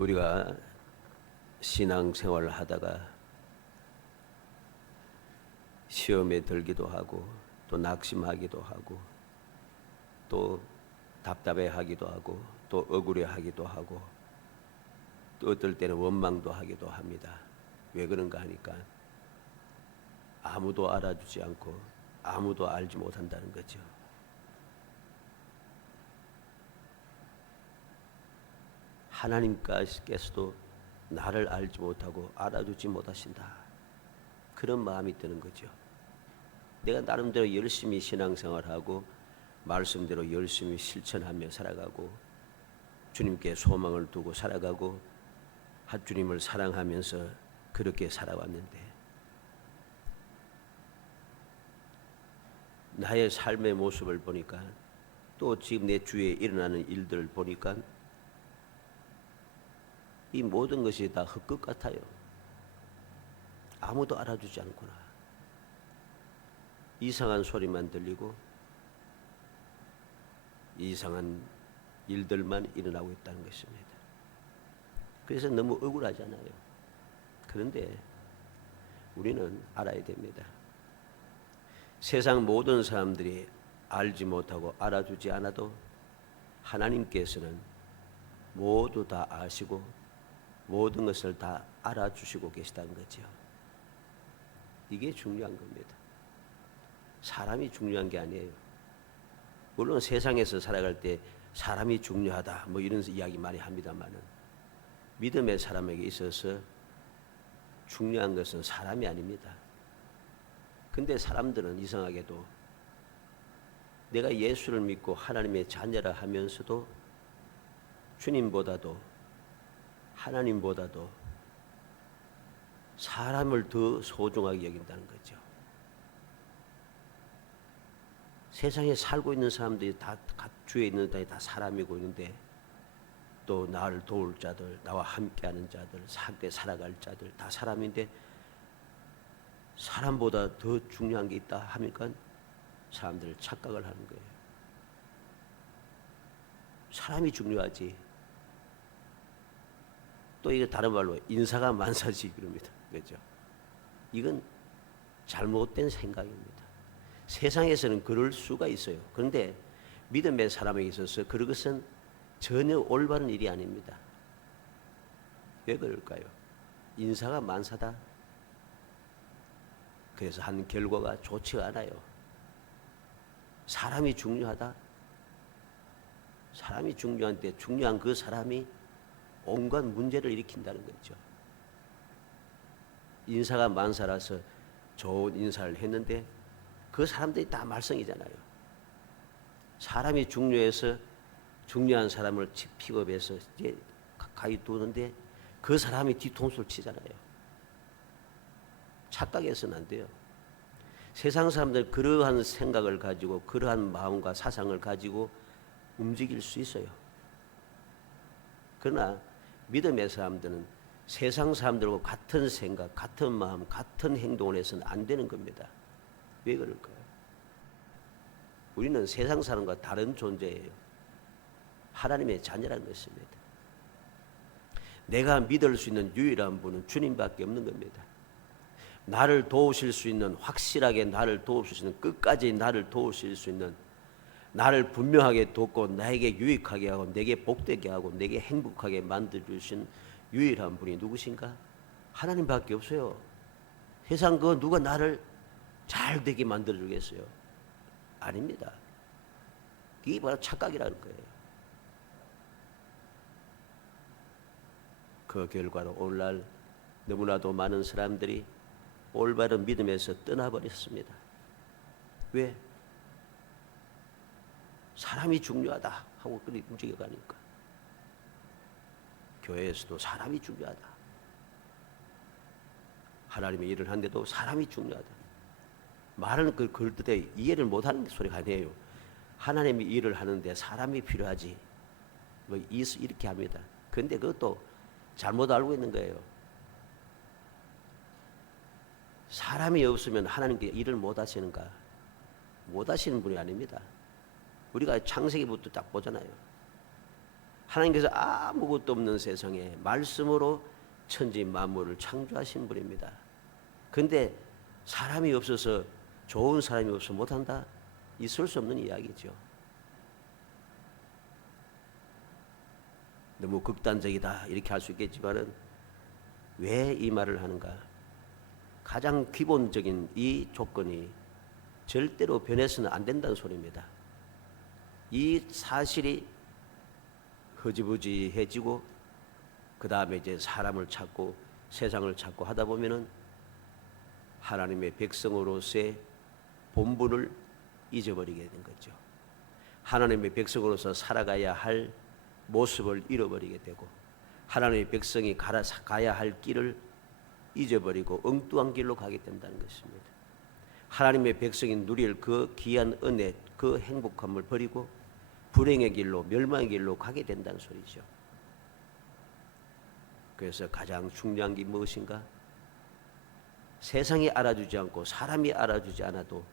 우리가 신앙생활을 하다가 시험에 들기도 하고 또 낙심하기도 하고 또 답답해하기도 하고 또 억울해하기도 하고 또 어떨 때는 원망도 하기도 합니다. 왜 그런가 하니까 아무도 알아주지 않고 아무도 알지 못한다는 거죠. 하나님께서도 나를 알지 못하고 알아주지 못하신다. 그런 마음이 드는 거죠. 내가 나름대로 열심히 신앙생활하고 말씀대로 열심히 실천하며 살아가고 주님께 소망을 두고 살아가고 주님을 사랑하면서 그렇게 살아왔는데 나의 삶의 모습을 보니까 또 지금 내 주위에 일어나는 일들을 보니까 이 모든 것이 다 헛것 같아요. 아무도 알아주지 않구나. 이상한 소리만 들리고 이상한 일들만 일어나고 있다는 것입니다. 그래서 너무 억울하잖아요. 그런데 우리는 알아야 됩니다. 세상 모든 사람들이 알지 못하고 알아주지 않아도 하나님께서는 모두 다 아시고 모든 것을 다 알아주시고 계시다는 거죠. 이게 중요한 겁니다. 사람이 중요한 게 아니에요. 물론 세상에서 살아갈 때 사람이 중요하다 뭐 이런 이야기 많이 합니다만은 믿음의 사람에게 있어서 중요한 것은 사람이 아닙니다. 근데 사람들은 이상하게도 내가 예수를 믿고 하나님의 자녀라 하면서도 주님보다도 하나님보다도 사람을 더 소중하게 여긴다는 거죠. 세상에 살고 있는 사람들이 다 주위에 있는 사람이 다 사람이고 있는데 또 나를 도울 자들, 나와 함께하는 자들, 함께 살아갈 자들 다 사람인데 사람보다 더 중요한 게 있다 하니까 사람들 착각을 하는 거예요. 사람이 중요하지. 또 이거 다른 말로 인사가 만사지 그럽니다. 그렇죠? 이건 잘못된 생각입니다. 세상에서는 그럴 수가 있어요. 그런데 믿음의 사람에게 있어서 그것은 전혀 올바른 일이 아닙니다. 왜 그럴까요? 인사가 만사다. 그래서 한 결과가 좋지 않아요. 사람이 중요하다. 사람이 중요한데 중요한 그 사람이 온갖 문제를 일으킨다는 거죠. 인사가 만사라서 좋은 인사를 했는데 그 사람들이 다 말썽이잖아요. 사람이 중요해서 중요한 사람을 픽업해서 이제 가까이 두는데 그 사람이 뒤통수를 치잖아요. 착각해서는 안 돼요. 세상 사람들 그러한 생각을 가지고 그러한 마음과 사상을 가지고 움직일 수 있어요. 그러나 믿음의 사람들은 세상 사람들과 같은 생각, 같은 마음, 같은 행동을 해서는 안 되는 겁니다. 왜 그럴까요? 우리는 세상 사람과 다른 존재예요. 하나님의 자녀라는 것입니다. 내가 믿을 수 있는 유일한 분은 주님밖에 없는 겁니다. 나를 도우실 수 있는, 확실하게 나를 도우실 수 있는, 끝까지 나를 도우실 수 있는, 나를 분명하게 돕고 나에게 유익하게 하고 내게 복되게 하고 내게 행복하게 만들어주신 유일한 분이 누구신가? 하나님밖에 없어요. 세상 그 누가 나를 잘 되게 만들어주겠어요? 아닙니다. 이게 바로 착각이라는 거예요. 그 결과로 오늘날 너무나도 많은 사람들이 올바른 믿음에서 떠나버렸습니다. 왜? 사람이 중요하다 하고 그렇게 움직여가니까. 교회에서도 사람이 중요하다. 하나님의 일을 하는데도 사람이 중요하다. 말은 그 뜻에 이해를 못하는 소리가 아니에요. 하나님이 일을 하는데 사람이 필요하지. 뭐 이렇게 합니다. 그런데 그것도 잘못 알고 있는 거예요. 사람이 없으면 하나님께 일을 못 하시는가? 못 하시는 분이 아닙니다. 우리가 창세기부터 딱 보잖아요. 하나님께서 아무것도 없는 세상에 말씀으로 천지 만물을 창조하신 분입니다. 근데 사람이 없어서, 좋은 사람이 없어서 못한다? 있을 수 없는 이야기죠. 너무 극단적이다 이렇게 할 수 있겠지만은 왜 이 말을 하는가? 가장 기본적인 이 조건이 절대로 변해서는 안 된다는 소리입니다. 이 사실이 흐지부지해지고 그 다음에 이제 사람을 찾고 세상을 찾고 하다 보면은 하나님의 백성으로서의 본분을 잊어버리게 된 거죠. 하나님의 백성으로서 살아가야 할 모습을 잃어버리게 되고 하나님의 백성이 가야 할 길을 잊어버리고 엉뚱한 길로 가게 된다는 것입니다. 하나님의 백성이 누릴 그 귀한 은혜, 그 행복함을 버리고 불행의 길로, 멸망의 길로 가게 된다는 소리죠. 그래서 가장 중요한 게 무엇인가? 세상이 알아주지 않고 사람이 알아주지 않아도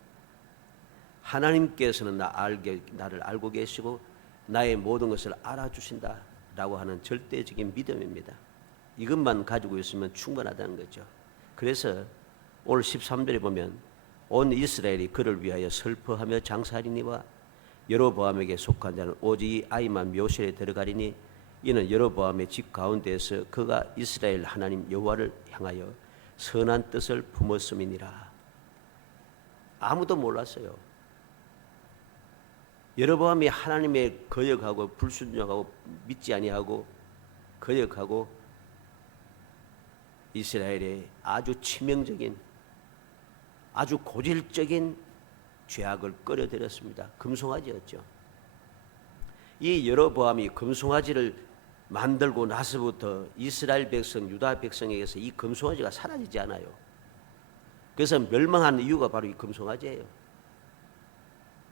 하나님께서는 나를 알고 계시고 나의 모든 것을 알아주신다라고 하는 절대적인 믿음입니다. 이것만 가지고 있으면 충분하다는 거죠. 그래서 오늘 13절에 보면 온 이스라엘이 그를 위하여 슬퍼하며 장사하리니와 여로보암에게 속한 자는 오직 이 아이만 묘실에 들어가리니 이는 여로보암의 집 가운데에서 그가 이스라엘 하나님 여호와를 향하여 선한 뜻을 품었음이니라. 아무도 몰랐어요. 여로보암이 하나님의 거역하고 불순종하고 믿지 아니하고 거역하고 이스라엘의 아주 치명적인 아주 고질적인 죄악을 끌어들였습니다. 금송아지였죠. 이 여로보암이 금송아지를 만들고 나서부터 이스라엘 백성, 유다 백성에게서 이 금송아지가 사라지지 않아요. 그래서 멸망한 이유가 바로 이 금송아지예요.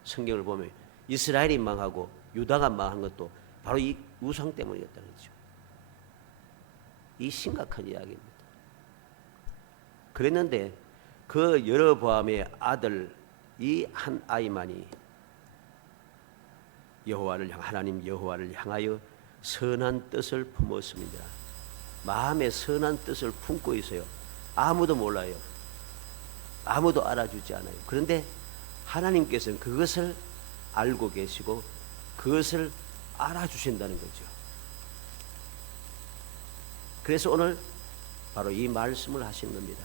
성경을 보면 이스라엘이 망하고 유다가 망한 것도 바로 이 우상 때문이었다는 거죠. 이 심각한 이야기입니다. 그랬는데 그 여로보암의 아들 이 한 아이만이 하나님 여호와를 향하여 선한 뜻을 품었습니다. 마음에 선한 뜻을 품고 있어요. 아무도 몰라요. 아무도 알아주지 않아요. 그런데 하나님께서는 그것을 알고 계시고 그것을 알아주신다는 거죠. 그래서 오늘 바로 이 말씀을 하신 겁니다.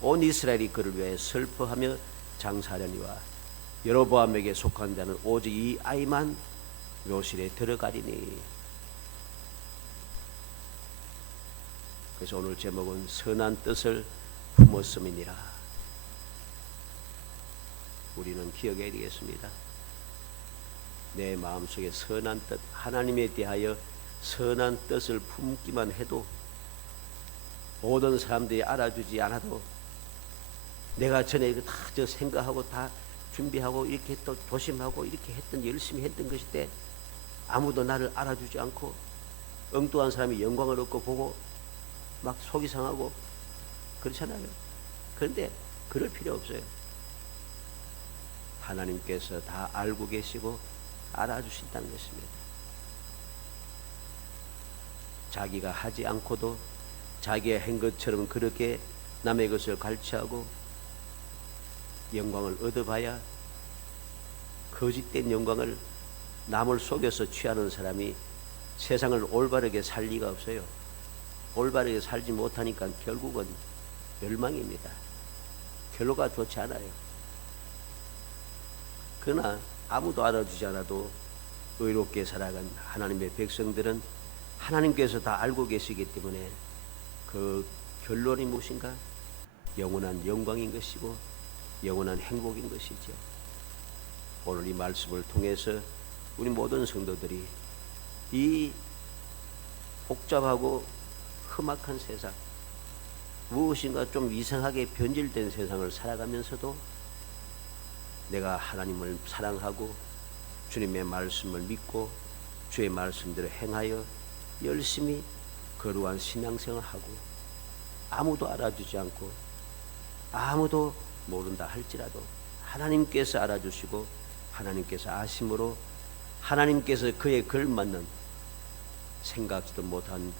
온 이스라엘이 그를 위해 슬퍼하며 장사하려니와 여로보암에게 속한 자는 오직 이 아이만 묘실에 들어가리니. 그래서 오늘 제목은 선한 뜻을 품었음이니라. 우리는 기억해야 되겠습니다. 내 마음속에 선한 뜻, 하나님에 대하여 선한 뜻을 품기만 해도 모든 사람들이 알아주지 않아도 내가 전에 이거 다 생각하고 다 준비하고 이렇게 또 조심하고 이렇게 열심히 했던 것인데 아무도 나를 알아주지 않고 엉뚱한 사람이 영광을 얻고 보고 막 속이 상하고 그렇잖아요. 그런데 그럴 필요 없어요. 하나님께서 다 알고 계시고 알아주신다는 것입니다. 자기가 하지 않고도 자기가 한 것처럼 그렇게 남의 것을 갈취하고 영광을 얻어봐야 거짓된 영광을 남을 속여서 취하는 사람이 세상을 올바르게 살 리가 없어요. 올바르게 살지 못하니까 결국은 멸망입니다. 결과가 좋지 않아요. 그러나 아무도 알아주지 않아도 의롭게 살아간 하나님의 백성들은 하나님께서 다 알고 계시기 때문에 그 결론이 무엇인가? 영원한 영광인 것이고 영원한 행복인 것이죠. 오늘 이 말씀을 통해서 우리 모든 성도들이 이 복잡하고 험악한 세상, 무엇인가 좀 이상하게 변질된 세상을 살아가면서도 내가 하나님을 사랑하고 주님의 말씀을 믿고 주의 말씀대로 행하여 열심히 거룩한 신앙생활을 하고 아무도 알아주지 않고 아무도 모른다 할지라도 하나님께서 알아주시고 하나님께서 아심으로 하나님께서 그에 걸맞는 생각지도 못한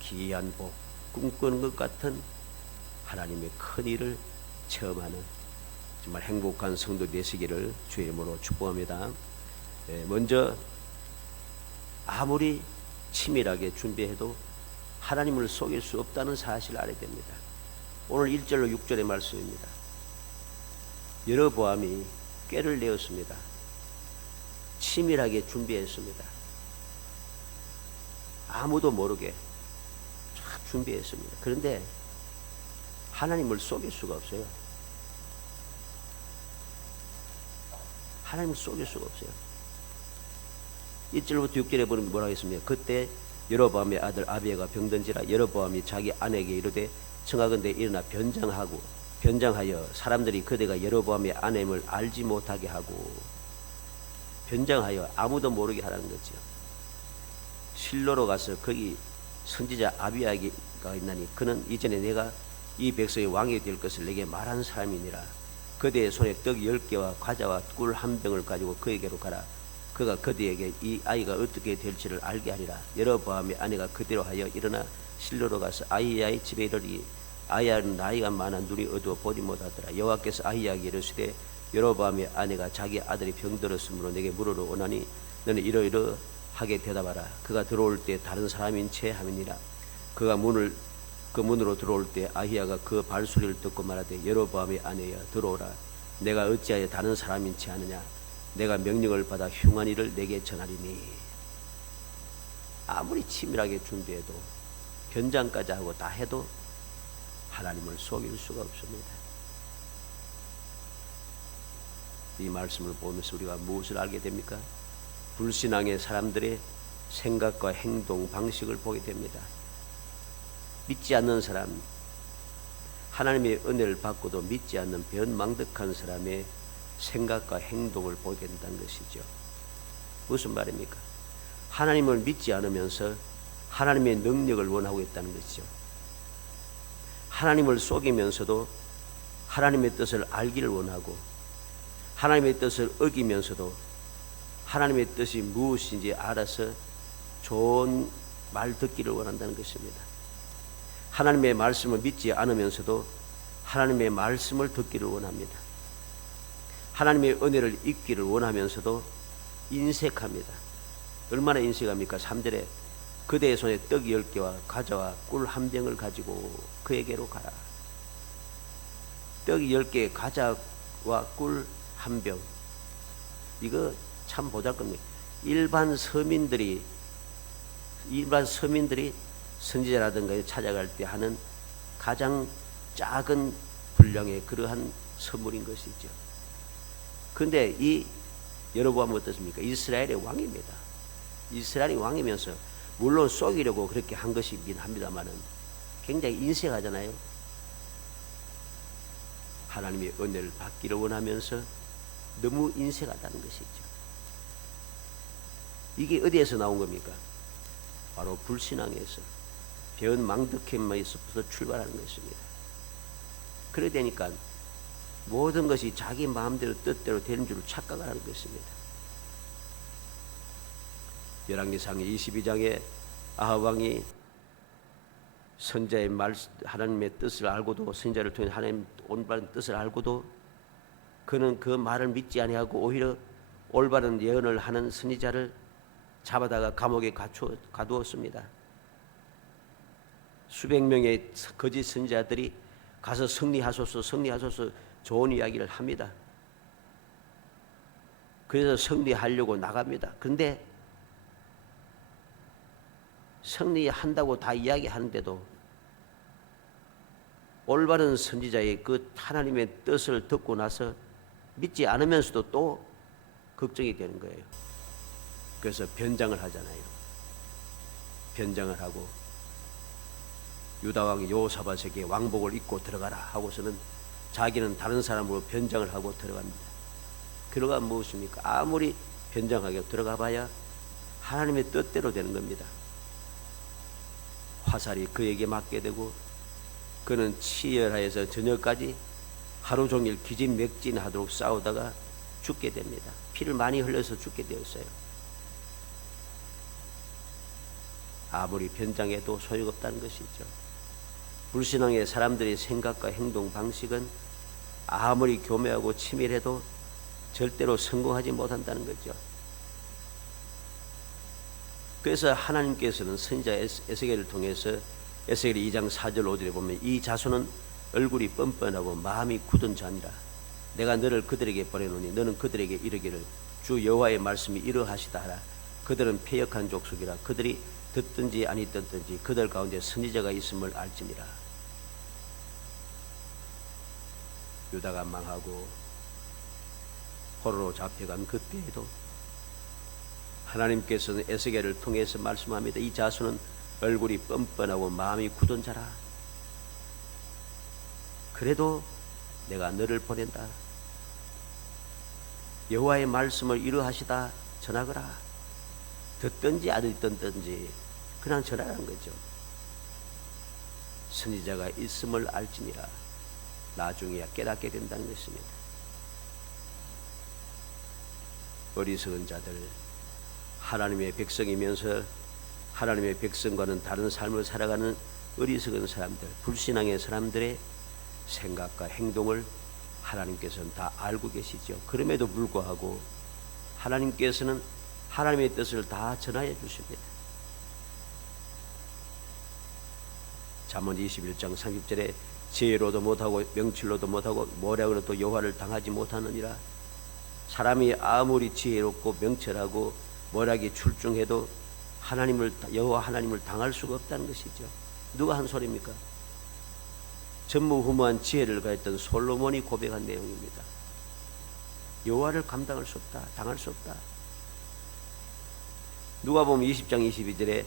기이한 복, 꿈꾸는 것 같은 하나님의 큰 일을 체험하는 정말 행복한 성도 되시기를 주의 이름으로 축복합니다. 먼저 아무리 치밀하게 준비해도 하나님을 속일 수 없다는 사실을 알아야 됩니다. 오늘 1절로 6절의 말씀입니다. 여로보암이 꾀를 내었습니다. 치밀하게 준비했습니다. 아무도 모르게 쫙 준비했습니다. 그런데 하나님을 속일 수가 없어요. 하나님을 속일 수가 없어요. 1절부터 6절에 보면 뭐라고 했습니까? 그때 여로보암의 아들 아비야가 병든지라 여로보암이 자기 아내에게 이르되 청하건대 일어나 변장하여 사람들이 그대가 여로보암의 아내임을 알지 못하게 하고, 변장하여 아무도 모르게 하라는 거죠. 실로로 가서 거기 선지자 아비야가 있나니 그는 이전에 내가 이 백성의 왕이 될 것을 내게 말한 사람이니라. 그대의 손에 떡 10개와 과자와 꿀 1병을 가지고 그에게로 가라. 그가 그대에게 이 아이가 어떻게 될지를 알게 하리라. 여로보암의 아내가 그대로 하여 일어나 실로로 가서 아히야의 집에 이르리. 아히야는 나이가 많아 눈이 어두워 보지 못하더라. 여호와께서 아히야에게 이르시되 여로보암의 아내가 자기 아들이 병들었으므로 내게 물으러 오나니 너는 이러이러하게 대답하라. 그가 들어올 때 다른 사람인 채 함이니라. 그가 그 문으로 들어올 때 아히야가 그 발소리를 듣고 말하되 여로보암의 아내여 들어오라. 내가 어찌하여 다른 사람인 채 하느냐. 내가 명령을 받아 흉한 일을 내게 전하리니. 아무리 치밀하게 준비해도 변장까지 하고 다 해도 하나님을 속일 수가 없습니다. 이 말씀을 보면서 우리가 무엇을 알게 됩니까? 불신앙의 사람들의 생각과 행동 방식을 보게 됩니다. 믿지 않는 사람, 하나님의 은혜를 받고도 믿지 않는 변망덕한 사람의 생각과 행동을 보게 된다는 것이죠. 무슨 말입니까? 하나님을 믿지 않으면서 하나님의 능력을 원하고 있다는 것이죠. 하나님을 속이면서도 하나님의 뜻을 알기를 원하고, 하나님의 뜻을 어기면서도 하나님의 뜻이 무엇인지 알아서 좋은 말 듣기를 원한다는 것입니다. 하나님의 말씀을 믿지 않으면서도 하나님의 말씀을 듣기를 원합니다. 하나님의 은혜를 잊기를 원하면서도 인색합니다. 얼마나 인색합니까? 3절에 그대의 손에 떡 10개와 과자와 꿀 1병을 가지고 그에게로 가라. 떡 10개, 과자와 꿀 1병. 이거 참 보잘것없네. 일반 서민들이 선지자라든가 찾아갈 때 하는 가장 작은 분량의 그러한 선물인 것이죠. 그런데 이 여로보암은 어떻습니까? 이스라엘의 왕입니다. 이스라엘이 왕이면서 물론 속이려고 그렇게 한 것이긴 합니다만은 굉장히 인색하잖아요. 하나님의 은혜를 받기를 원하면서 너무 인색하다는 것이죠. 이게 어디에서 나온 겁니까? 바로 불신앙에서, 변망덕함에서부터 출발하는 것입니다. 그래 되니까 모든 것이 자기 마음대로 뜻대로 되는 줄 착각하는 것입니다. 열왕기상 22장에 아합 왕이 선자의 하나님의 뜻을 알고도, 선자를 통해 하나님 올바른 뜻을 알고도 그는 그 말을 믿지 아니하고 오히려 올바른 예언을 하는 선지자를 잡아다가 감옥에 가두었습니다. 수백 명의 거짓 선지자들이 가서 승리하소서 좋은 이야기를 합니다. 그래서 승리하려고 나갑니다. 그런데 승리한다고 다 이야기하는데도 올바른 선지자의 그 하나님의 뜻을 듣고 나서 믿지 않으면서도 또 걱정이 되는 거예요. 그래서 변장을 하잖아요. 변장을 하고 유다왕 여호사밧에게 왕복을 입고 들어가라 하고서는 자기는 다른 사람으로 변장을 하고 들어갑니다. 그러가 무엇입니까? 아무리 변장하게 들어가 봐야 하나님의 뜻대로 되는 겁니다. 화살이 그에게 맞게 되고 그는 치열하여서 저녁까지 하루 종일 기진맥진하도록 싸우다가 죽게 됩니다. 피를 많이 흘려서 죽게 되었어요. 아무리 변장해도 소용없다는 것이죠. 불신앙의 사람들의 생각과 행동 방식은 아무리 교묘하고 치밀해도 절대로 성공하지 못한다는 거죠. 그래서 하나님께서는 선지자 에스겔을 통해서 에스겔 2장 4절 5절에 보면 이 자손은 얼굴이 뻔뻔하고 마음이 굳은 자니라. 내가 너를 그들에게 보내노니 너는 그들에게 이르기를 주 여호와의 말씀이 이러하시다 하라. 그들은 패역한 족속이라. 그들이 듣든지 아니 듣든지 그들 가운데 선지자가 있음을 알지니라. 유다가 망하고 포로로 잡혀간 그때에도 하나님께서는 에스겔을 통해서 말씀합니다. 이 자손은 얼굴이 뻔뻔하고 마음이 굳은 자라. 그래도 내가 너를 보낸다. 여호와의 말씀을 이루하시다 전하거라. 듣든지 안 듣든지 그냥 전하라는 거죠. 선지자가 있음을 알지니라. 나중에야 깨닫게 된다는 것입니다. 어리석은 자들, 하나님의 백성이면서 하나님의 백성과는 다른 삶을 살아가는 어리석은 사람들, 불신앙의 사람들의 생각과 행동을 하나님께서는 다 알고 계시죠. 그럼에도 불구하고 하나님께서는 하나님의 뜻을 다 전하여 주십니다. 잠언 21장 30절에 지혜로도 못하고 명철로도 못하고 모략으로도 여호와를 당하지 못하느니라. 사람이 아무리 지혜롭고 명철하고 모략이 출중해도 여호와 하나님을 당할 수가 없다는 것이죠. 누가 한 소리입니까? 전무후무한 지혜를 가졌던 솔로몬이 고백한 내용입니다. 여호와를 감당할 수 없다, 당할 수 없다. 누가복음 20장 22절에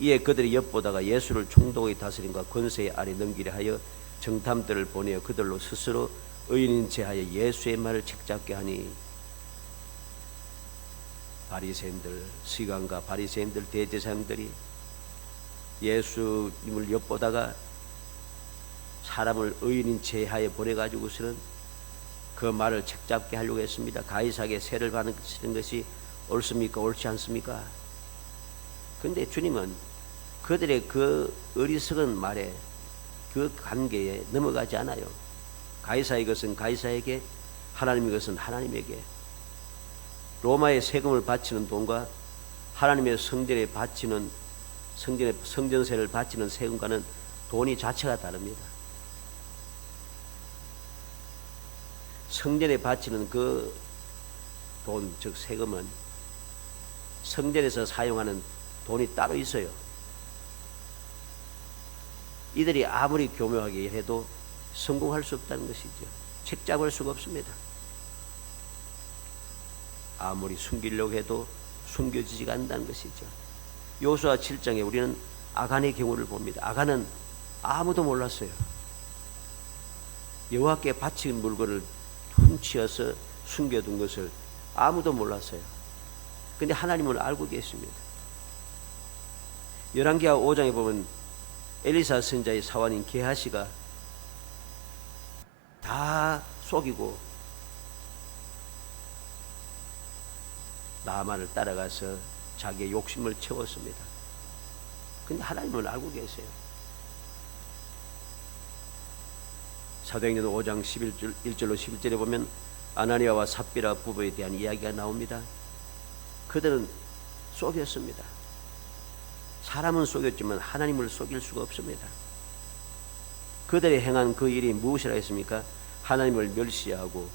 이에 그들이 엿보다가 예수를 총독의 다스림과 권세 아래 넘기려 하여 정탐들을 보내어 그들로 스스로 의인인 체하여 예수의 말을 책잡게 하니 바리새인들, 서기관과 바리새인들, 대제사장들이 예수님을 엿보다가 사람을 의인인 체하여 보내가지고서는 그 말을 책잡게 하려고 했습니다. 가이사에게 세를 받는 것이 옳습니까? 옳지 않습니까? 그런데 주님은 그들의 그 어리석은 말에 그 관계에 넘어가지 않아요. 가이사의 것은 가이사에게, 하나님의 것은 하나님에게. 로마의 세금을 바치는 돈과 하나님의 성전에 바치는 성전세를 바치는 세금과는 돈이 자체가 다릅니다. 성전에 바치는 그 돈, 즉 세금은 성전에서 사용하는 돈이 따로 있어요. 이들이 아무리 교묘하게 해도 성공할 수 없다는 것이죠. 책잡을 수가 없습니다. 아무리 숨기려고 해도 숨겨지지가 않는다는 것이죠. 여호수아 7장에 우리는 아간의 경우를 봅니다. 아간은 아무도 몰랐어요. 여호와께 바친 물건을 훔치어서 숨겨둔 것을 아무도 몰랐어요. 그런데 하나님을 알고 계십니다. 열왕기하 5장에 보면 엘리사 선지자의 사환인 게하시가 다 속이고 나만을 따라가서 자기의 욕심을 채웠습니다. 그런데 하나님을 알고 계세요. 사도행전 5장 1절로 11절에 보면 아나니아와 삽비라 부부에 대한 이야기가 나옵니다. 그들은 속였습니다. 사람은 속였지만 하나님을 속일 수가 없습니다. 그들이 행한 그 일이 무엇이라 했습니까? 하나님을 멸시하고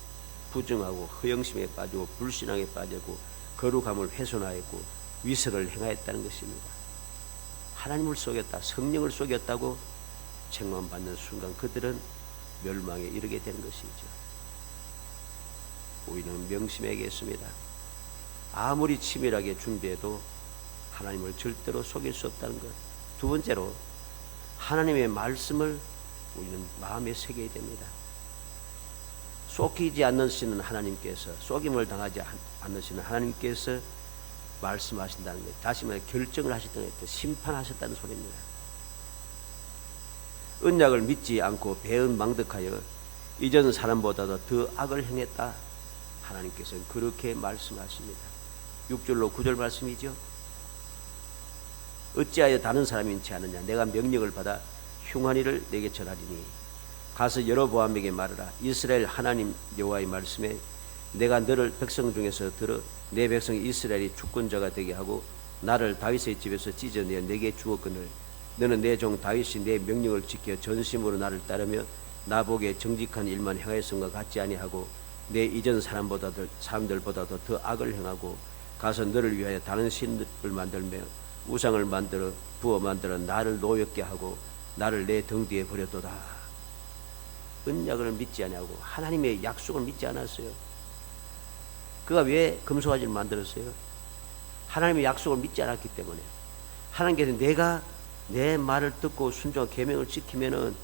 부정하고 허영심에 빠지고 불신앙에 빠지고 거룩함을 훼손하였고 위선을 행하였다는 것입니다. 하나님을 속였다, 성령을 속였다고 책망받는 순간 그들은 멸망에 이르게 되는 것이죠. 우리는 명심해야겠습니다. 아무리 치밀하게 준비해도 하나님을 절대로 속일 수 없다는 것. 두 번째로 하나님의 말씀을 우리는 마음에 새겨야 됩니다. 속이지 않으시는 하나님께서, 속임을 당하지 않으시는 하나님께서 말씀하신다는 것, 다시 말해 결정을 하셨다는 것, 심판하셨다는 소리입니다. 언약을 믿지 않고 배은망덕하여 이전 사람보다도 더 악을 행했다. 하나님께서는 그렇게 말씀하십니다. 6절로 9절 말씀이죠. 어찌하여 다른 사람인 체 하느냐. 내가 명령을 받아 흉한 일을 내게 전하리니 가서 여로보암에게 말하라. 이스라엘 하나님 여호와의 말씀에 내가 너를 백성 중에서 들어 내 백성 이스라엘이 주권자가 되게 하고 나를 다윗의 집에서 찢어내어 내게 주었거늘 너는 내 종 다윗이 내 명령을 지켜 전심으로 나를 따르며 나보기에 정직한 일만 행하였음과 같지 아니하고 내 이전 사람들보다도 더 악을 행하고 가서 너를 위하여 다른 신을 만들며 우상을 만들어 부어 만들어 나를 노엽게 하고 나를 내 등 뒤에 버렸도다. 언약을 믿지 아니하고 하나님의 약속을 믿지 않았어요. 그가 왜 금송아지를 만들었어요? 하나님의 약속을 믿지 않았기 때문에. 하나님께서 내가 내 말을 듣고 순종하고 계명을 지키면은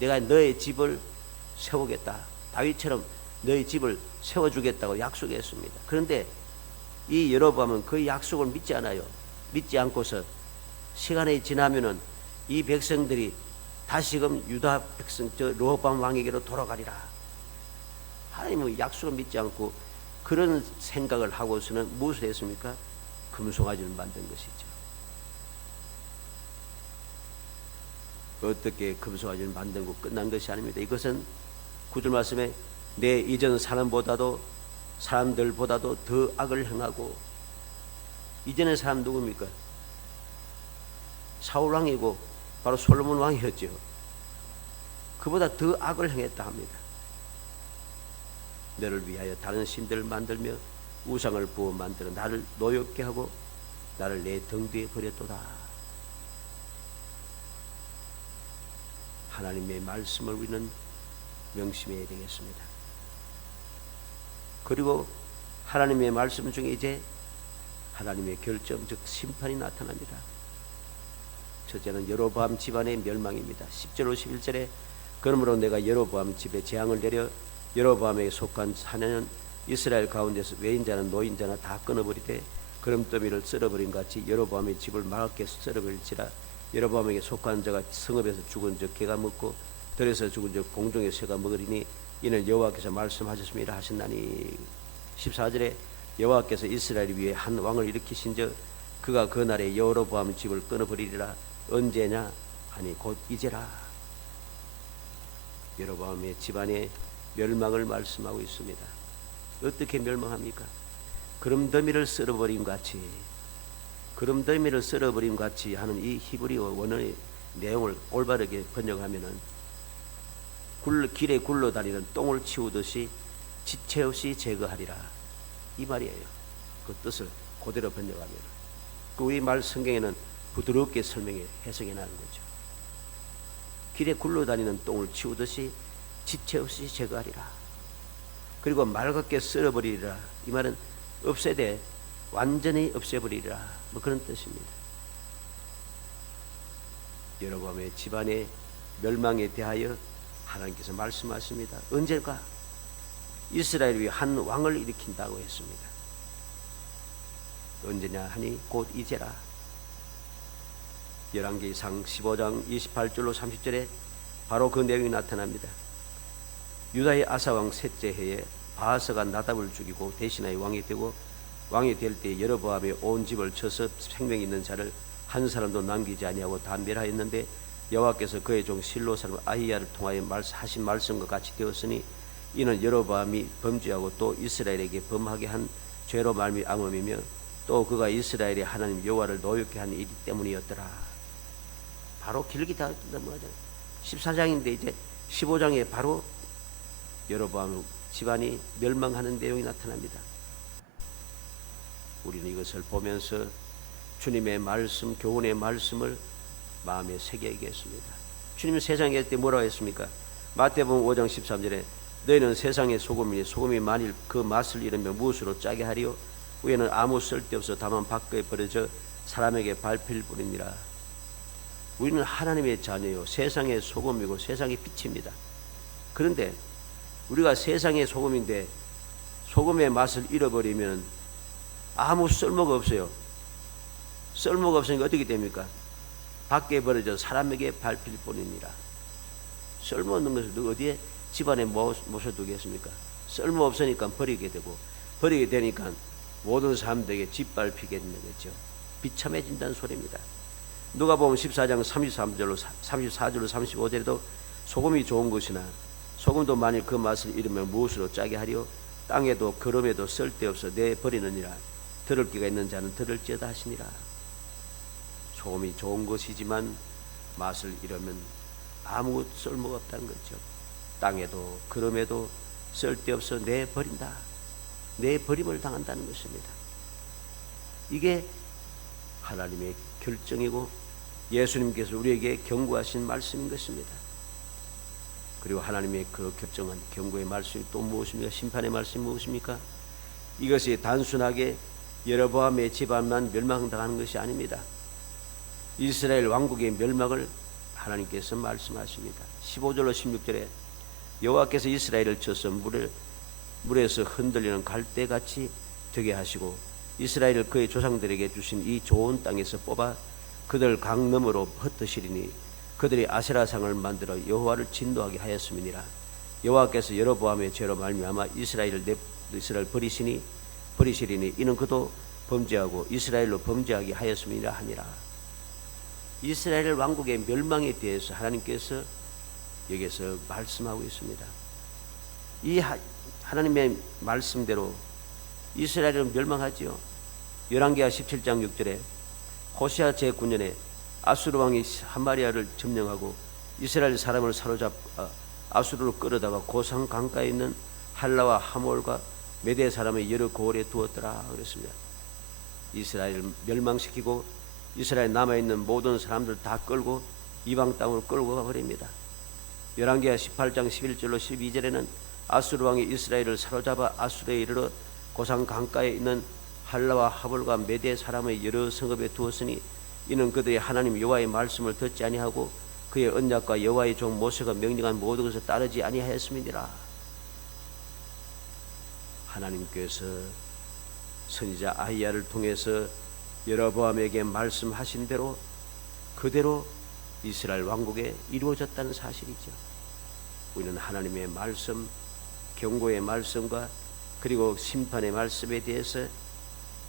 내가 너의 집을 세우겠다. 다윗처럼 너의 집을 세워주겠다고 약속했습니다. 그런데 이 여로보암은 그 약속을 믿지 않아요. 믿지 않고서 시간이 지나면은 이 백성들이 다시금 유다 백성 르호보암 왕에게로 돌아가리라. 하나님은 약속을 믿지 않고 그런 생각을 하고서는 무엇을 했습니까? 금송아지를 만든 것이죠. 어떻게 금송아지를 만들고 끝난 것이 아닙니다. 이것은 구절 말씀에 내 이전 사람들보다도 더 악을 행하고, 이전의 사람 누굽니까? 사울 왕이고 바로 솔로몬 왕이었죠. 그보다 더 악을 행했다 합니다. 너를 위하여 다른 신들을 만들며 우상을 부어 만들어 나를 노엽게 하고 나를 내 등 뒤에 버렸도다. 하나님의 말씀을 우리는 명심해야 되겠습니다. 그리고 하나님의 말씀 중에 이제 하나님의 결정적 심판이 나타납니다. 첫째는 여로보암 집안의 멸망입니다. 10절 11절에 그러므로 내가 여로보암 집에 재앙을 내려 여로보암에게 속한 사내는 이스라엘 가운데서 외인자나 노인자나 다 끊어버리되 그름더미를 썰어버린 같이 여로보암의 집을 마르게 썰어버릴지라. 여로보암에게 속한 자가 성읍에서 죽은 적 개가 먹고 들에서 죽은 적 공중의 새가 먹으리니 이는 여호와께서 말씀하셨습니다 하셨나니. 14절에 여호와께서 이스라엘 위에 한 왕을 일으키신즉 그가 그 날에 여로보암 집을 끊어버리리라. 언제냐 하니 곧 이제라. 여로보암의 집안의 멸망을 말씀하고 있습니다. 어떻게 멸망합니까? 그름더미를 썰어버린 같이, 그름더미를 썰어버린 같이 하는 이 히브리어 원어의 내용을 올바르게 번역하면은 길에 굴러다니는 똥을 치우듯이 지체 없이 제거하리라, 이 말이에요. 그 뜻을 그대로 번역하면 그 우리 말 성경에는 부드럽게 설명해 해석해 나는 거죠. 길에 굴러다니는 똥을 치우듯이 지체 없이 제거하리라. 그리고 맑게 썰어버리리라. 이 말은 없애되 완전히 없애버리리라, 뭐 그런 뜻입니다. 여로보암의 집안의 멸망에 대하여 하나님께서 말씀하십니다. 언제일까? 이스라엘 위에 한 왕을 일으킨다고 했습니다. 언제냐 하니 곧 이제라. 열왕기상 15장 28절로 30절에 바로 그 내용이 나타납니다. 유다의 아사왕 셋째 해에 바하스가 나답을 죽이고 대신하여 왕이 되고 왕이 될 때 여로보암의 온 집을 쳐서 생명 있는 자를 한 사람도 남기지 아니하고 다 멸하였는데 여호와께서 그의 종 실로 사람 아히야를 통하여 하신 말씀과 같이 되었으니 이는 여로보암이 범죄하고 또 이스라엘에게 범하게 한 죄로 말미암음이며 또 그가 이스라엘의 하나님 여호와를 노엽게 한 일 때문이었더라. 바로 길게 다 넘어가죠. 14장인데 이제 15장에 바로 여로보암 집안이 멸망하는 내용이 나타납니다. 우리는 이것을 보면서 주님의 말씀, 교훈의 말씀을 마음에 새겨야겠습니다. 주님은 세상에 있을 때 뭐라고 했습니까? 마태복음 5장 13절에 너희는 세상의 소금이니 소금이 만일 그 맛을 잃으면 무엇으로 짜게 하리요? 후에는 아무 쓸데없어 다만 밖에 버려져 사람에게 밟힐 뿐이니라. 우리는 하나님의 자녀요, 세상의 소금이고 세상의 빛입니다. 그런데 우리가 세상의 소금인데 소금의 맛을 잃어버리면 아무 쓸모가 없어요. 쓸모가 없으니까 어떻게 됩니까? 밖에 버려져 사람에게 밟힐 뿐이니라. 쓸모없는 것을 어디에 집안에 모셔두겠습니까? 쓸모없으니까 버리게 되고, 버리게 되니까 모든 사람들에게 짓밟히게 되는 거죠. 비참해진다는 소리입니다. 누가복음 14장 33절로 34절로 35절에도 소금이 좋은 것이나 소금도 만일 그 맛을 잃으면 무엇으로 짜게 하리요? 땅에도 거름에도 쓸데없어 내버리느니라. 들을 귀가 있는 자는 들을지어다 하시니라. 소금이 좋은 것이지만 맛을 잃으면 아무 쓸모가 없다는 거죠. 땅에도 거름에도 쓸데없어 내버린다. 내버림을 당한다는 것입니다. 이게 하나님의 결정이고 예수님께서 우리에게 경고하신 말씀인 것입니다. 그리고 하나님의 그 결정한 경고의 말씀이 또 무엇입니까? 심판의 말씀이 무엇입니까? 이것이 단순하게 여로보암의 집안만 멸망당하는 것이 아닙니다. 이스라엘 왕국의 멸망을 하나님께서 말씀하십니다. 15절로 16절에 여호와께서 이스라엘을 쳐서 물에서 흔들리는 갈대같이 되게 하시고 이스라엘을 그의 조상들에게 주신 이 좋은 땅에서 뽑아 그들 강 너머로 흩으시리니 그들이 아세라상을 만들어 여호와를 진노하게 하였음이니라. 여호와께서 여로보암의 죄로 말미암아 이스라엘을 버리시리니 이는 그도 범죄하고 이스라엘로 범죄하게 하였음이라 하니라. 이스라엘 왕국의 멸망에 대해서 하나님께서 여기서 말씀하고 있습니다. 이 하나님의 말씀대로 이스라엘은 멸망하지요. 열왕기하 17장 6절에 호시아 제9년에 아수르 왕이 사마리아를 점령하고 이스라엘 사람을 사로잡아 아수르로 끌어다가 고산 강가에 있는 할라와 하몰과 메대 사람의 여러 고을에 두었더라 그랬습니다. 이스라엘을 멸망시키고 이스라엘 남아있는 모든 사람들 다 끌고 이방 땅으로 끌고 가버립니다. 열왕기하 18장 11절로 12절에는 아수르 왕이 이스라엘을 사로잡아 아수르에 이르러 고산 강가에 있는 할라와 하볼과 메대 사람의 여러 성읍에 두었으니 이는 그들이 하나님 여호와의 말씀을 듣지 아니하고 그의 언약과 여호와의 종 모세가 명령한 모든 것을 따르지 아니하였음이니라. 하나님께서 선지자 아히야를 통해서 여로보암에게 말씀하신 대로 그대로 이스라엘 왕국에 이루어졌다는 사실이죠. 우리는 하나님의 말씀, 경고의 말씀과 그리고 심판의 말씀에 대해서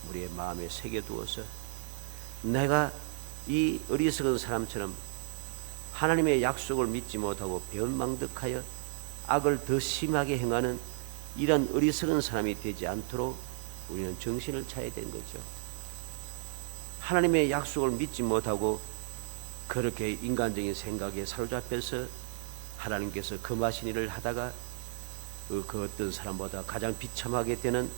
우리의 마음에 새겨두어서 내가 이 어리석은 사람처럼 하나님의 약속을 믿지 못하고 변망덕하여 악을 더 심하게 행하는 이런 어리석은 사람이 되지 않도록 우리는 정신을 차려야 되는 거죠. 하나님의 약속을 믿지 못하고 그렇게 인간적인 생각에 사로잡혀서 하나님께서 금하신 일을 하다가 그 어떤 사람보다 가장 비참하게 되는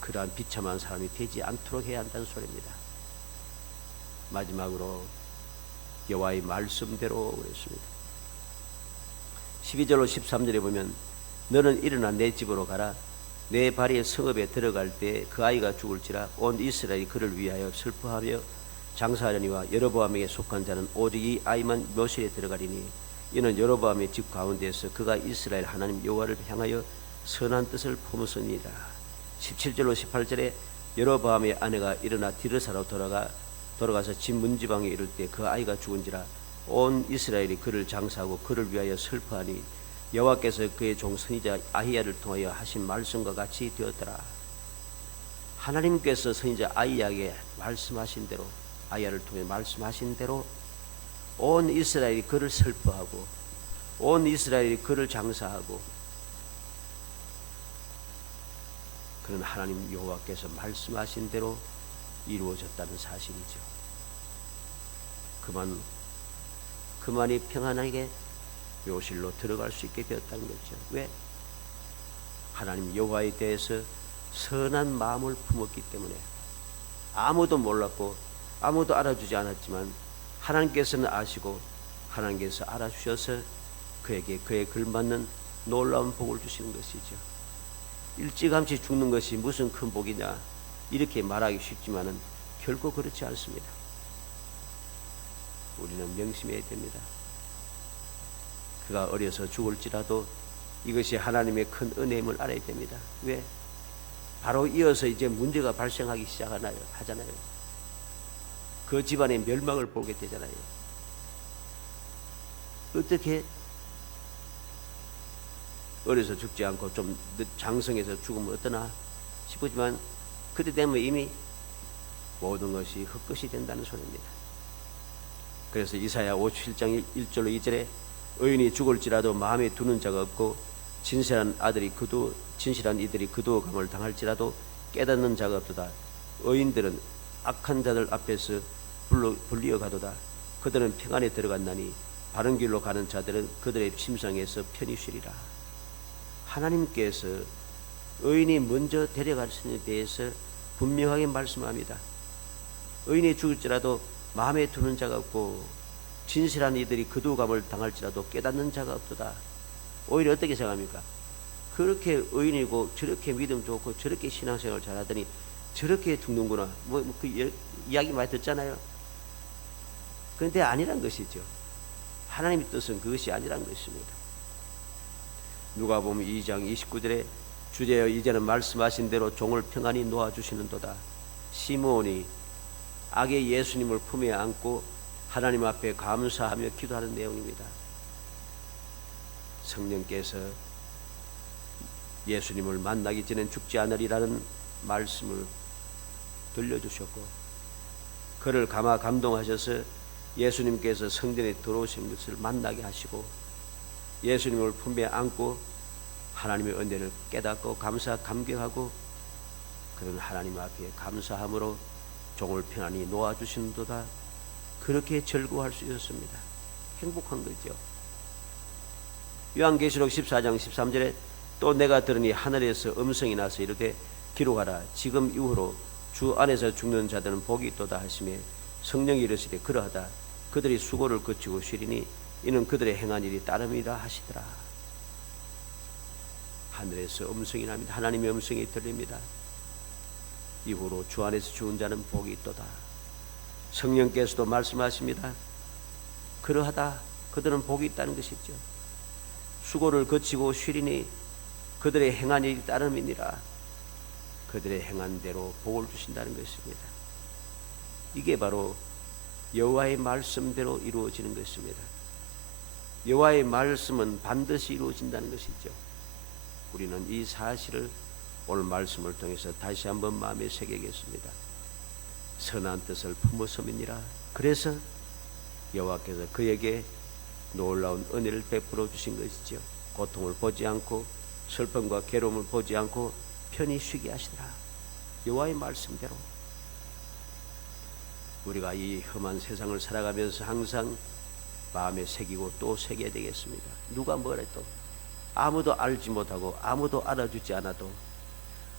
그러한 비참한 사람이 되지 않도록 해야 한다는 소리입니다. 마지막으로 여호와의 말씀대로 그랬습니다. 12절로 13절에 보면 너는 일어나 내 집으로 가라. 내 발의 성읍에 들어갈 때 그 아이가 죽을지라 온 이스라엘이 그를 위하여 슬퍼하며 장사하려니와 여로보암에게 속한 자는 오직 이 아이만 묘실에 들어가리니 이는 여로보암의 집 가운데에서 그가 이스라엘 하나님 여호와를 향하여 선한 뜻을 품었으니라. 17절로 18절에 여로보암의 아내가 일어나 디르사로 돌아가서 집 문지방에 이를 때 그 아이가 죽은지라 온 이스라엘이 그를 장사하고 그를 위하여 슬퍼하니 여호와께서 그의 종 선지자 아히야를 통하여 하신 말씀과 같이 되었더라. 하나님께서 선지자 아히야에게 말씀하신 대로 아히야를 통해 말씀하신 대로 온 이스라엘이 그를 슬퍼하고 온 이스라엘이 그를 장사하고 그런 하나님 여호와께서 말씀하신 대로 이루어졌다는 사실이죠. 그만이 평안하게 묘실로 들어갈 수 있게 되었다는 거죠. 왜? 하나님 여호와에 대해서 선한 마음을 품었기 때문에. 아무도 몰랐고 아무도 알아주지 않았지만 하나님께서는 아시고 하나님께서 알아주셔서 그에게 그에 걸맞는 놀라운 복을 주시는 것이죠. 일찌감치 죽는 것이 무슨 큰 복이냐 이렇게 말하기 쉽지만은 결코 그렇지 않습니다. 우리는 명심해야 됩니다. 그가 어려서 죽을지라도 이것이 하나님의 큰 은혜임을 알아야 됩니다. 왜? 바로 이어서 이제 문제가 발생하기 하잖아요. 그 집안의 멸망을 보게 되잖아요. 어떻게 어려서 죽지 않고 좀 장성해서 죽으면 어떠나 싶지만 그때 되면 이미 모든 것이 헛것이 된다는 소리입니다. 그래서 이사야 57장 1절로 2절에 의인이 죽을지라도 마음에 두는 자가 없고 진실한 이들이 그도감을 당할지라도 깨닫는 자가 없도다. 의인들은 악한 자들 앞에서 불리어 가도다. 그들은 평안에 들어갔나니 바른 길로 가는 자들은 그들의 침상에서 편히 쉬리라. 하나님께서 의인이 먼저 데려갈 것에 대해서 분명하게 말씀합니다. 의인이 죽을지라도 마음에 두는 자가 없고 진실한 이들이 그도감을 당할지라도 깨닫는 자가 없도다. 오히려 어떻게 생각합니까? 그렇게 의인이고 저렇게 믿음 좋고 저렇게 신앙생활 잘하더니 저렇게 죽는구나. 그 이야기 많이 듣잖아요. 그런데 아니란 것이죠. 하나님의 뜻은 그것이 아니란 것입니다. 누가복음 2장 29절에 주제여 이제는 말씀하신 대로 종을 평안히 놓아주시는도다. 시므온이 악의 예수님을 품에 안고 하나님 앞에 감사하며 기도하는 내용입니다. 성령께서 예수님을 만나기 전엔 죽지 않으리라는 말씀을 들려주셨고 그를 감동하셔서 예수님께서 성전에 들어오신 것을 만나게 하시고 예수님을 품에 안고 하나님의 은혜를 깨닫고 감격하고 그런 하나님 앞에 감사함으로 종을 평안히 놓아주시는도다. 그렇게 절구할 수 있었습니다. 행복한 거죠. 요한계시록 14장 13절에 또 내가 들으니 하늘에서 음성이 나서 이르되 기록하라. 지금 이후로 주 안에서 죽는 자들은 복이 있도다 하시매 성령이 이르시되 그러하다. 그들이 수고를 거치고 쉬리니 이는 그들의 행한 일이 따름이라 하시더라. 하늘에서 음성이 납니다. 하나님의 음성이 들립니다. 이후로 주 안에서 죽은 자는 복이 있도다. 성령께서도 말씀하십니다. 그러하다. 그들은 복이 있다는 것이죠. 수고를 거치고 쉬리니 그들의 행한 일이 따름이니라. 그들의 행한 대로 복을 주신다는 것입니다. 이게 바로 여호와의 말씀대로 이루어지는 것입니다. 여호와의 말씀은 반드시 이루어진다는 것이죠. 우리는 이 사실을 오늘 말씀을 통해서 다시 한번 마음에 새기겠습니다. 선한 뜻을 품었음이니라. 그래서 여호와께서 그에게 놀라운 은혜를 베풀어 주신 것이죠. 고통을 보지 않고 슬픔과 괴로움을 보지 않고 편히 쉬게 하시더라. 여호와의 말씀대로 우리가 이 험한 세상을 살아가면서 항상 마음에 새기고 또 새겨야 되겠습니다. 누가 뭐래도 아무도 알지 못하고 아무도 알아주지 않아도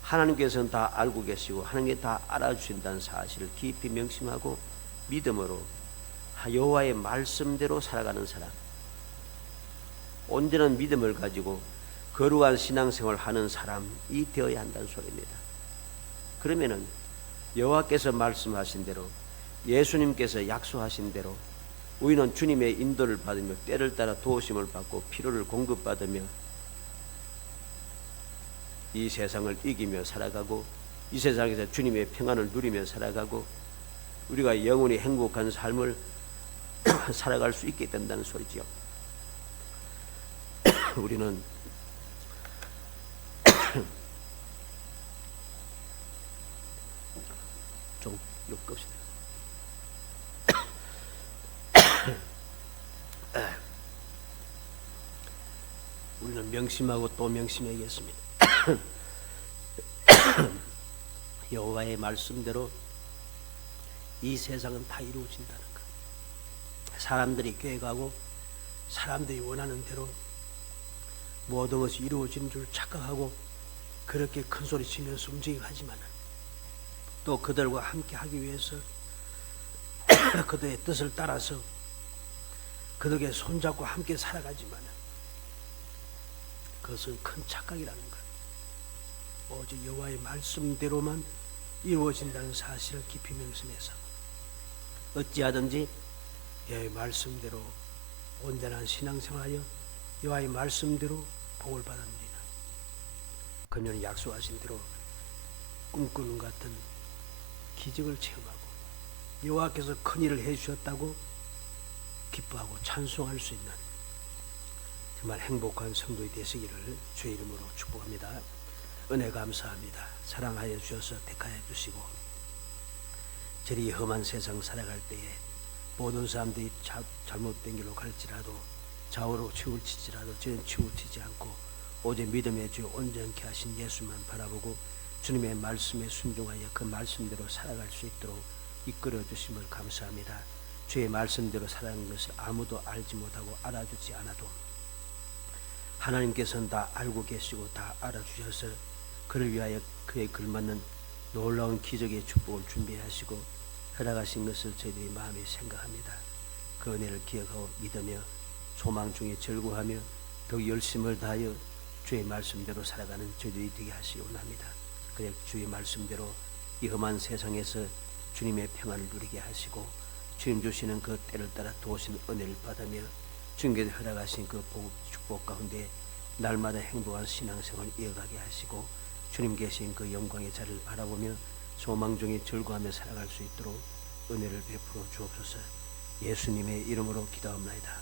하나님께서는 다 알고 계시고 하나님께 다 알아주신다는 사실을 깊이 명심하고 믿음으로 여호와의 말씀대로 살아가는 사람, 온전한 믿음을 가지고 거룩한 신앙생활을 하는 사람이 되어야 한다는 소리입니다. 그러면은 여호와께서 말씀하신 대로 예수님께서 약속하신 대로 우리는 주님의 인도를 받으며 때를 따라 도우심을 받고 필요를 공급받으며 이 세상을 이기며 살아가고 이 세상에서 주님의 평안을 누리며 살아가고 우리가 영원히 행복한 삶을 살아갈 수 있게 된다는 소리죠. 우리는 좀 욕겁시다. 우리는 명심하고 또 명심해야겠습니다. 여호와의 말씀대로 이 세상은 다 이루어진다는 것. 사람들이 계획하고 사람들이 원하는 대로 모든 것이 이루어지는 줄 착각하고 그렇게 큰 소리 치면서 움직이고 하지만 또 그들과 함께 하기 위해서 그들의 뜻을 따라서 그들에게 손잡고 함께 살아가지만 그것은 큰 착각이라는 것. 오직 여호와의 말씀대로만 이루어진다는 사실을 깊이 명심해서 어찌하든지 여호와의 말씀대로 온전한 신앙생활하여 여호와의 말씀대로 복을 받았느니라. 그녀는 약속하신 대로 꿈꾸는 것 같은 기적을 체험하고 여호와께서 큰 일을 해주셨다고 기뻐하고 찬송할 수 있는 정말 행복한 성도의 되시기를 주의 이름으로 축복합니다. 은혜 감사합니다. 사랑하여 주셔서 택하여 주시고 저리 험한 세상 살아갈 때에 모든 사람들이 잘못된 길로 갈지라도 좌우로 치우칠지라도 저는 치우치지 않고 오직 믿음의 주 온전케 하신 예수만 바라보고 주님의 말씀에 순종하여 그 말씀대로 살아갈 수 있도록 이끌어 주심을 감사합니다. 주의 말씀대로 살아가는 것을 아무도 알지 못하고 알아주지 않아도 하나님께서는 다 알고 계시고 다 알아주셔서 그를 위하여 그에 걸맞는 놀라운 기적의 축복을 준비하시고 허락하신 것을 저희들이 마음에 생각합니다. 그 은혜를 기억하고 믿으며 소망 중에 절구하며 더욱 열심을 다하여 주의 말씀대로 살아가는 저희들이 되게 하시기 원합니다. 그래 주의 말씀대로 이 험한 세상에서 주님의 평안을 누리게 하시고 주님 주시는 그 때를 따라 도우시는 은혜를 받으며 주님께서 허락하신 그 축복 가운데 날마다 행복한 신앙생활을 이어가게 하시고 주님 계신 그 영광의 자리를 바라보며 소망 중에 절구하며 살아갈 수 있도록 은혜를 베풀어 주옵소서. 예수님의 이름으로 기도합니다.